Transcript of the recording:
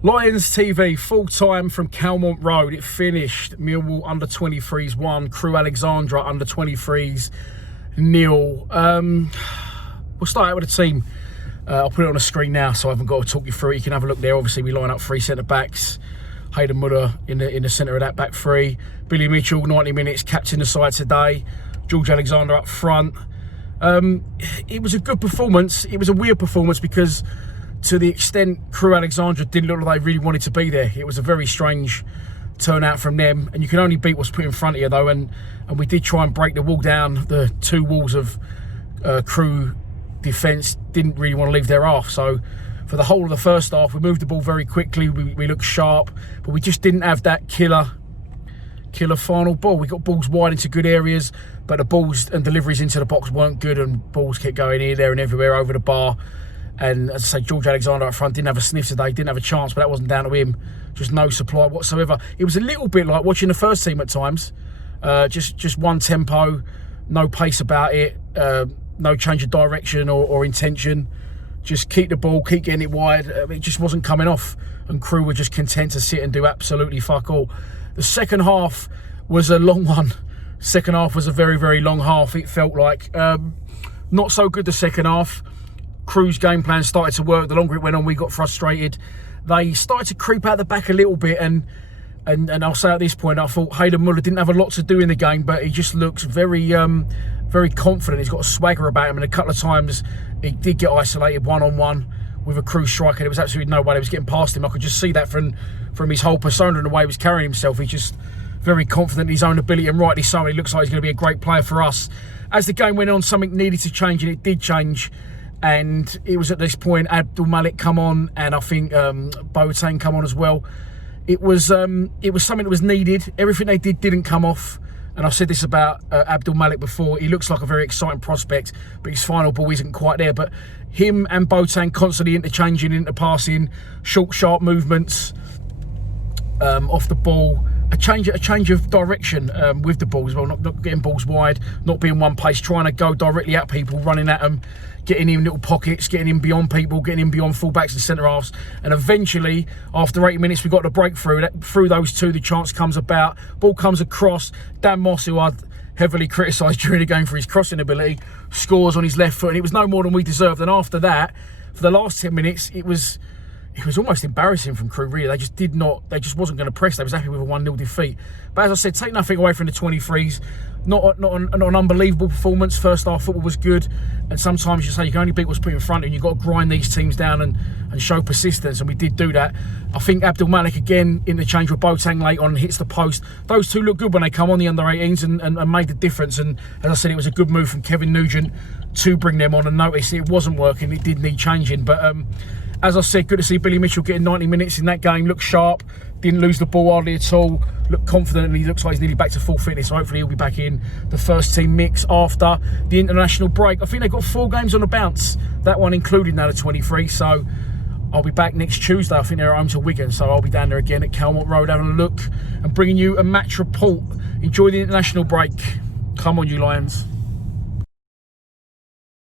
Lions TV, full time from Calmont Road. It finished Millwall under 23's 1, Crewe Alexandra under 23's 0. We'll start out with the team. I'll put it on the screen now, so I haven't got to talk you through it. You can have a look there. Obviously, we line up 3 centre backs. Hayden Muller in the centre of that back 3. Billy Mitchell, 90 minutes, captain the side today. George Alexander up front. It was a good performance. It was a weird performance because, to the extent Crewe Alexandra didn't look like they really wanted to be there, it was a very strange turnout from them. And you can only beat what's put in front of you, though. And we did try and break the wall down. The 2 walls of Crewe defence didn't really want to leave their half. So for the whole of the first half, we moved the ball very quickly. We looked sharp, but we just didn't have that killer final ball. We got balls wide into good areas, but the balls and deliveries into the box weren't good, and balls kept going here, there and everywhere over the bar. And as I say, George Alexander up front didn't have a sniff today, didn't have a chance, but that wasn't down to him. Just no supply whatsoever. It was a little bit like watching the first team at times. Just one tempo, no pace about it, no change of direction or intention. Just keep the ball, keep getting it wide. It just wasn't coming off, and Crewe were just content to sit and do absolutely fuck all. The second half was a long one. Second half was a very, very long half, it felt like. Not so good the second half. Crewe's game plan started to work. The longer it went on, we got frustrated. They started to creep out the back a little bit, and I'll say at this point, I thought Hayden Muller didn't have a lot to do in the game, but he just looks very very confident. He's got a swagger about him, and a couple of times he did get isolated one-on-one with a Crewe striker. There was absolutely no way he was getting past him. I could just see that from his whole persona and the way he was carrying himself. He's just very confident in his own ability, and rightly so. He looks like he's going to be a great player for us. As the game went on, something needed to change, and it did change. And it was at this point Abdul Malik come on, and I think Boateng come on as well. It was something that was needed. Everything they did didn't come off. And I've said this about Abdul Malik before. He looks like a very exciting prospect, but his final ball isn't quite there. But him and Boateng constantly interchanging, interpassing, short, sharp movements off the ball. A change of direction with the ball as well, not getting balls wide, not being one pace, trying to go directly at people, running at them, getting in little pockets, getting in beyond people, getting in beyond fullbacks and centre halves. And eventually, after 80 minutes, we got the breakthrough. Through those 2, the chance comes about, ball comes across. Dan Moss, who I'd heavily criticised during the game for his crossing ability, scores on his left foot, and it was no more than we deserved. And after that, for the last 10 minutes, it was almost embarrassing from Crewe, really. They just wasn't going to press. They was happy with a 1-0 defeat. But as I said, take nothing away from the 23's. Not an unbelievable performance. First half football was good, and sometimes you say you can only beat what's put in front of you, and you've got to grind these teams down and show persistence, and we did do that. I think Abdul Malik again interchange with Boateng late on and hits the post. Those 2 look good when they come on, the under-18s, and made the difference. And as I said, it was a good move from Kevin Nugent to bring them on, and notice it wasn't working. It did need changing, but as I said, good to see Billy Mitchell getting 90 minutes in that game. Looked sharp, didn't lose the ball hardly at all. Looked confident, and he looks like he's nearly back to full fitness. So hopefully he'll be back in the first team mix after the international break. I think they've got 4 games on the bounce, that one including now the 23. So I'll be back next Tuesday. I think they're at home to Wigan, so I'll be down there again at Calmont Road having a look and bringing you a match report. Enjoy the international break. Come on, you Lions.